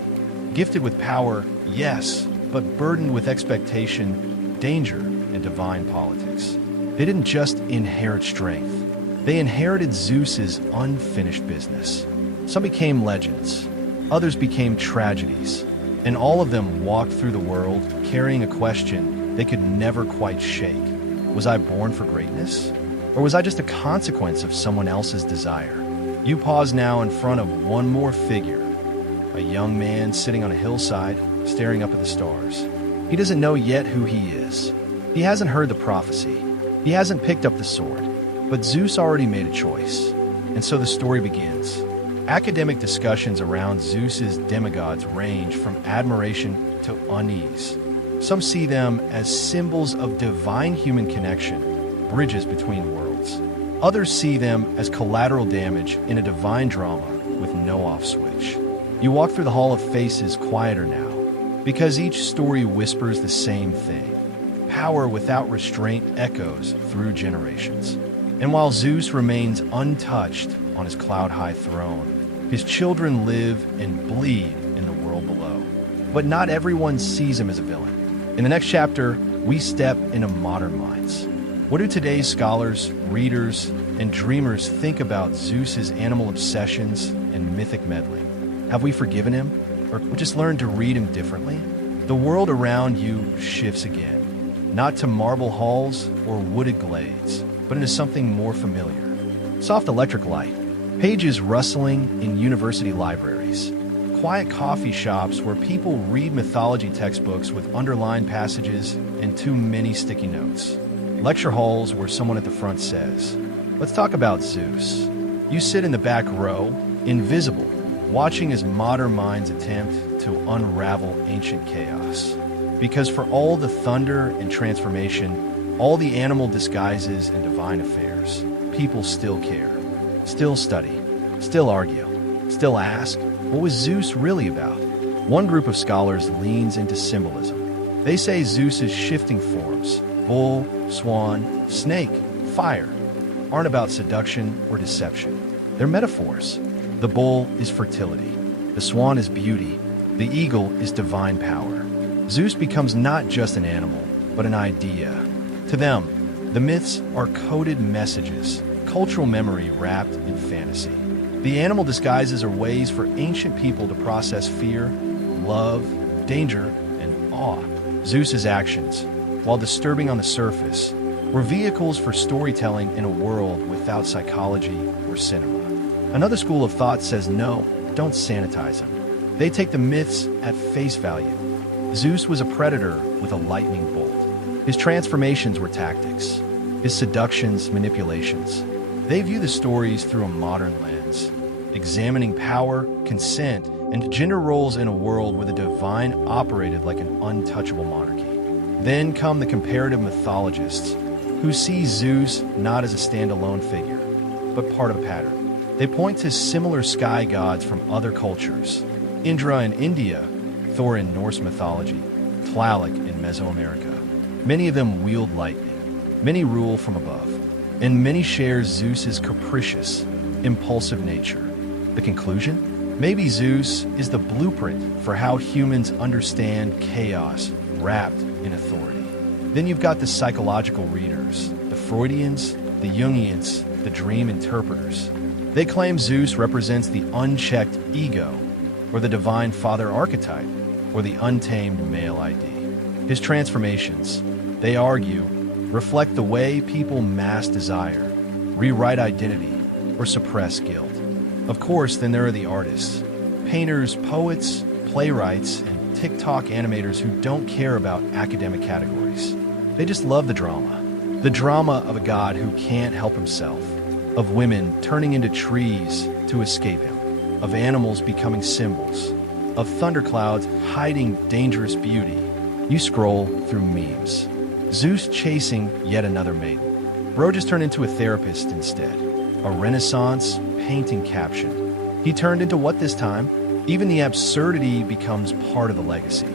Gifted with power, yes, but burdened with expectation, danger, and divine politics. They didn't just inherit strength. They inherited Zeus's unfinished business. Some became legends. Others became tragedies. And all of them walked through the world carrying a question they could never quite shake. Was I born for greatness? Or was I just a consequence of someone else's desire? You pause now in front of one more figure. A young man sitting on a hillside, staring up at the stars. He doesn't know yet who he is. He hasn't heard the prophecy. He hasn't picked up the sword. But Zeus already made a choice. And so the story begins. Academic discussions around Zeus's demigods range from admiration to unease. Some see them as symbols of divine human connection, bridges between worlds. Others see them as collateral damage in a divine drama with no off switch. You walk through the Hall of Faces quieter now, because each story whispers the same thing. Power without restraint echoes through generations. And while Zeus remains untouched on his cloud-high throne, his children live and bleed in the world below. But not everyone sees him as a villain. In the next chapter, we step into modern minds. What do today's scholars, readers, and dreamers think about Zeus's animal obsessions and mythic meddling? Have we forgiven him, or just learned to read him differently? The world around you shifts again, not to marble halls or wooded glades, but into something more familiar. Soft electric light, pages rustling in university libraries, quiet coffee shops where people read mythology textbooks with underlined passages and too many sticky notes. Lecture halls where someone at the front says, "Let's talk about Zeus." You sit in the back row, invisible, watching as modern minds attempt to unravel ancient chaos. Because for all the thunder and transformation, all the animal disguises and divine affairs, people still care, still study, still argue, still ask, what was Zeus really about? One group of scholars leans into symbolism. They say Zeus's shifting forms, bull, swan, snake, fire, aren't about seduction or deception. They're metaphors. The bull is fertility. The swan is beauty. The eagle is divine power. Zeus becomes not just an animal, but an idea. To them, the myths are coded messages, cultural memory wrapped in fantasy. The animal disguises are ways for ancient people to process fear, love, danger, and awe. Zeus's actions, while disturbing on the surface, were vehicles for storytelling in a world without psychology or cinema. Another school of thought says no, don't sanitize him. They take the myths at face value. Zeus was a predator with a lightning bolt. His transformations were tactics. His seductions, manipulations. They view the stories through a modern lens, examining power, consent, and gender roles in a world where the divine operated like an untouchable monarchy. Then come the comparative mythologists, who see Zeus not as a standalone figure, but part of a pattern. They point to similar sky gods from other cultures: Indra in India, Thor in Norse mythology, Tlaloc in Mesoamerica. Many of them wield lightning, many rule from above, and many share Zeus's capricious, impulsive nature. The conclusion? Maybe Zeus is the blueprint for how humans understand chaos wrapped in authority. Then you've got the psychological readers, the Freudians, the Jungians, the dream interpreters. They claim Zeus represents the unchecked ego, or the divine father archetype, or the untamed male ID. His transformations, they argue, reflect the way people mask desire, rewrite identity, or suppress guilt. Of course, then there are the artists, painters, poets, playwrights, and TikTok animators who don't care about academic categories. They just love the drama of a god who can't help himself, of women turning into trees to escape him, of animals becoming symbols, of thunderclouds hiding dangerous beauty. You scroll through memes. Zeus chasing yet another maiden. Bro just turned into a therapist instead. A Renaissance painting caption. He turned into what this time? Even the absurdity becomes part of the legacy.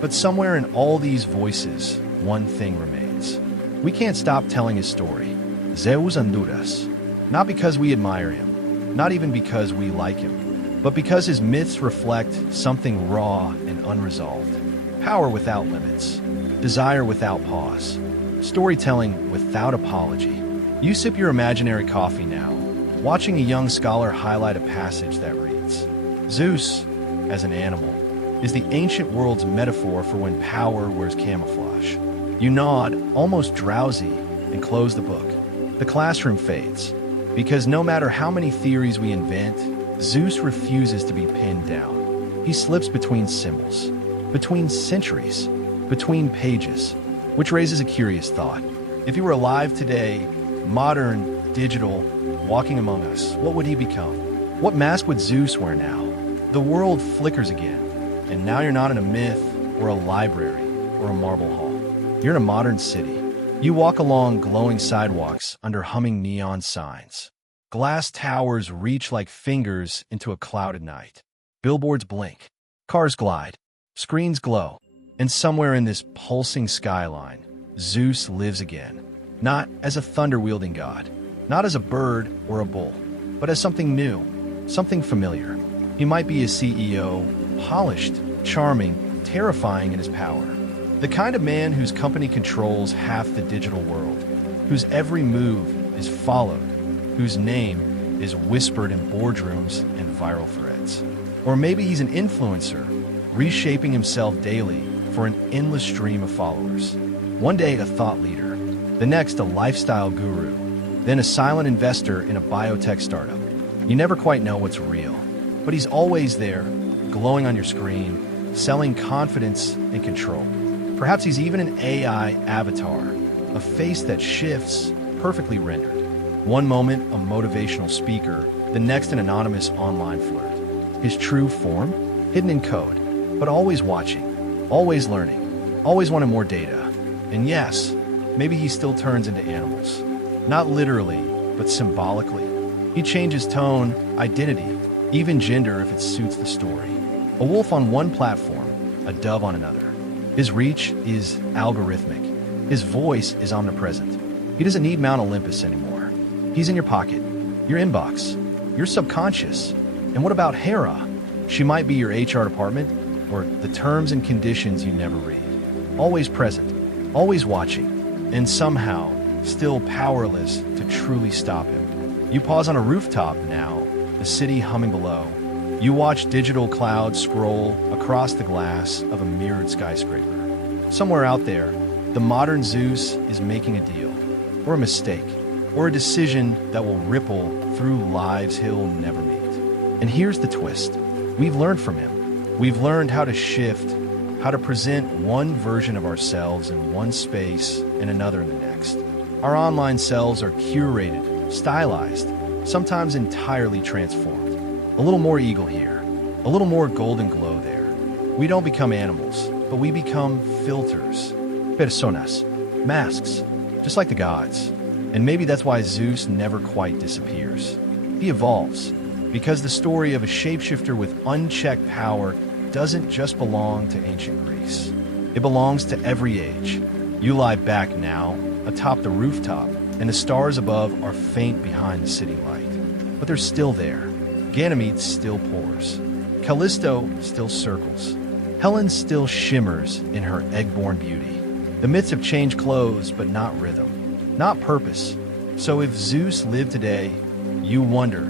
But somewhere in all these voices, one thing remains. We can't stop telling his story. Zeus and Danaë. Not because we admire him, not even because we like him, but because his myths reflect something raw and unresolved. Power without limits. Desire without pause. Storytelling without apology. You sip your imaginary coffee now, watching a young scholar highlight a passage that reads, Zeus, as an animal, is the ancient world's metaphor for when power wears camouflage. You nod, almost drowsy, and close the book. The classroom fades, because no matter how many theories we invent, Zeus refuses to be pinned down. He slips between symbols, between centuries, between pages, which raises a curious thought. If he were alive today, modern, digital, walking among us, what would he become? What mask would Zeus wear now? The world flickers again, and now you're not in a myth or a library or a marble hall. You're in a modern city. You walk along glowing sidewalks under humming neon signs. Glass towers reach like fingers into a clouded night. Billboards blink. Cars glide. Screens glow. And somewhere in this pulsing skyline, Zeus lives again. Not as a thunder-wielding god, not as a bird or a bull, but as something new, something familiar. He might be a CEO, polished, charming, terrifying in his power. The kind of man whose company controls half the digital world, whose every move is followed, whose name is whispered in boardrooms and viral threads. Or maybe he's an influencer, reshaping himself daily for an endless stream of followers. One day a thought leader, the next a lifestyle guru, then a silent investor in a biotech startup. You never quite know what's real, but he's always there, glowing on your screen, selling confidence and control. Perhaps he's even an AI avatar, a face that shifts, perfectly rendered. One moment a motivational speaker, the next an anonymous online flirt. His true form? Hidden in code, but always watching, always learning, always wanting more data. And yes, maybe he still turns into animals. Not literally, but symbolically. He changes tone, identity, even gender if it suits the story. A wolf on one platform, a dove on another. His reach is algorithmic. His voice is omnipresent. He doesn't need Mount Olympus anymore. He's in your pocket, your inbox, your subconscious. And what about Hera? She might be your HR department, or the terms and conditions you never read. Always present, always watching, and somehow still powerless to truly stop him. You pause on a rooftop now, the city humming below. You watch digital clouds scroll across the glass of a mirrored skyscraper. Somewhere out there, the modern Zeus is making a deal, or a mistake. or a decision that will ripple through lives he'll never meet. And here's the twist. We've learned from him. We've learned how to shift, how to present one version of ourselves in one space and another in the next. Our online selves are curated, stylized, sometimes entirely transformed. A little more eagle here, a little more golden glow there. We don't become animals, but we become filters, personas, masks, just like the gods. And maybe that's why Zeus never quite disappears. He evolves, because the story of a shapeshifter with unchecked power doesn't just belong to ancient Greece. It belongs to every age. You lie back now, atop the rooftop, and the stars above are faint behind the city light. But they're still there. Ganymede still pours. Callisto still circles. Helen still shimmers in her egg-born beauty. The myths have changed clothes, but not rhythm, not purpose. So if Zeus lived today, you wonder,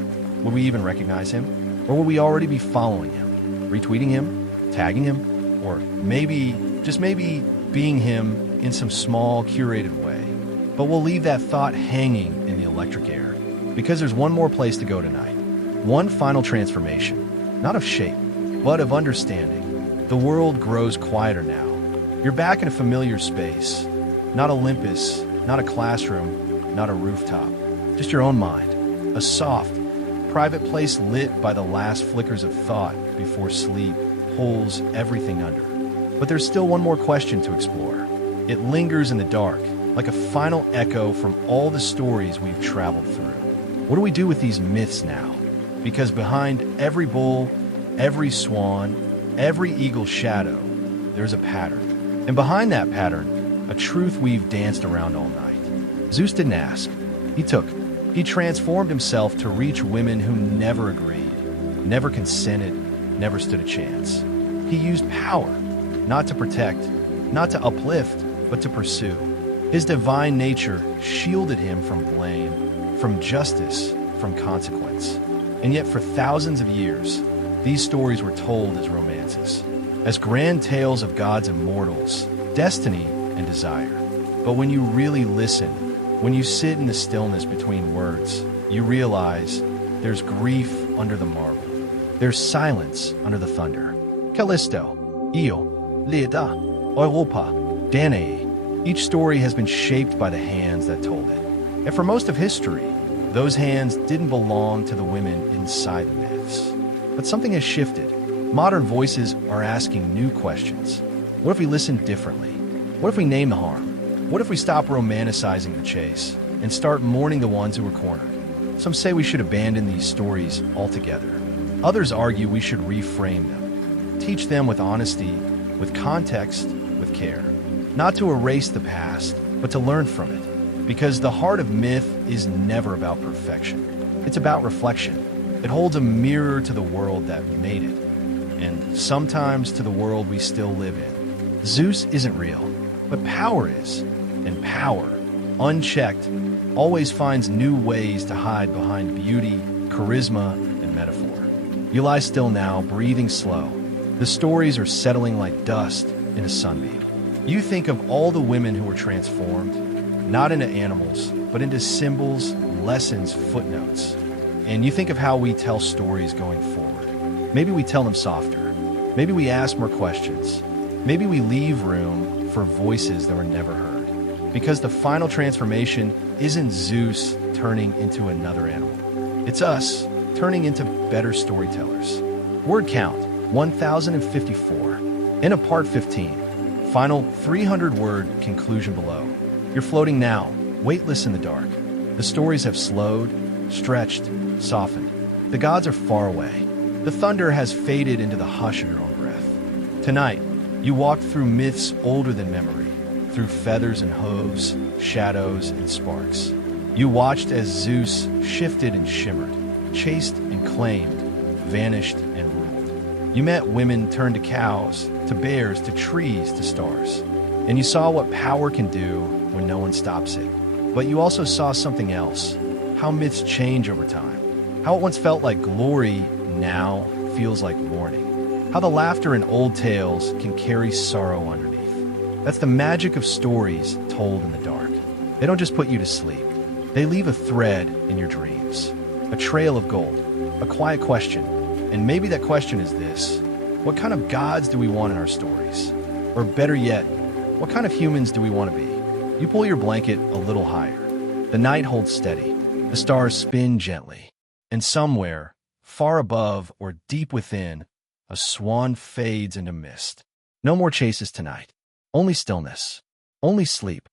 would we even recognize him? Or would we already be following him, retweeting him, tagging him, or maybe, just maybe, being him in some small, curated way? But we'll leave that thought hanging in the electric air, because there's one more place to go tonight. One final transformation, not of shape, but of understanding. The world grows quieter now. You're back in a familiar space. Not Olympus, not a classroom, not a rooftop. Just your own mind. A soft, private place lit by the last flickers of thought before sleep pulls everything under. But there's still one more question to explore. It lingers in the dark, like a final echo from all the stories we've traveled through. What do we do with these myths now? Because behind every bull, every swan, every eagle's shadow, there's a pattern. And behind that pattern, a truth we've danced around all night. Zeus didn't ask. He took. He transformed himself to reach women who never agreed, never consented, never stood a chance. He used power, not to protect, not to uplift, but to pursue. His divine nature shielded him from blame, from justice, from consequence. And yet for thousands of years, these stories were told as romances, as grand tales of gods and mortals, destiny and desire. But when you really listen, when you sit in the stillness between words, you realize there's grief under the marble. There's silence under the thunder. Callisto, Io, Leda, Europa, Danaë. Each story has been shaped by the hands that told it. And for most of history, those hands didn't belong to the women inside the myths. But something has shifted. Modern voices are asking new questions. What if we listen differently? What if we name the harm? What if we stop romanticizing the chase and start mourning the ones who were cornered? Some say we should abandon these stories altogether. Others argue we should reframe them, teach them with honesty, with context, with care. Not to erase the past, but to learn from it. Because the heart of myth is never about perfection. It's about reflection. It holds a mirror to the world that made it, and sometimes to the world we still live in. Zeus isn't real, but power is. And power, unchecked, always finds new ways to hide behind beauty, charisma, and metaphor. You lie still now, breathing slow. The stories are settling like dust in a sunbeam. You think of all the women who were transformed, not into animals, but into symbols, lessons, footnotes. And you think of how we tell stories going forward. Maybe we tell them softer. Maybe we ask more questions. Maybe we leave room for voices that were never heard. Because the final transformation isn't Zeus turning into another animal. It's us turning into better storytellers. Word count, 1,054. In a part 15. Final 300-word conclusion below. You're floating now, weightless in the dark. The stories have slowed, stretched, softened. The gods are far away. The thunder has faded into the hush of your own breath. Tonight, you walked through myths older than memory, through feathers and hooves, shadows and sparks. You watched as Zeus shifted and shimmered, chased and claimed, vanished and ruled. You met women turned to cows, to bears, to trees, to stars. And you saw what power can do when no one stops it. But you also saw something else, how myths change over time. How what once felt like glory now feels like warning. How the laughter in old tales can carry sorrow underneath. That's the magic of stories told in the dark. They don't just put you to sleep. They leave a thread in your dreams, a trail of gold, a quiet question. And maybe that question is this: what kind of gods do we want in our stories? Or better yet, what kind of humans do we want to be? You pull your blanket a little higher. The night holds steady. The stars spin gently. And somewhere, far above or deep within, a swan fades into mist. No more chases tonight. Only stillness. Only sleep.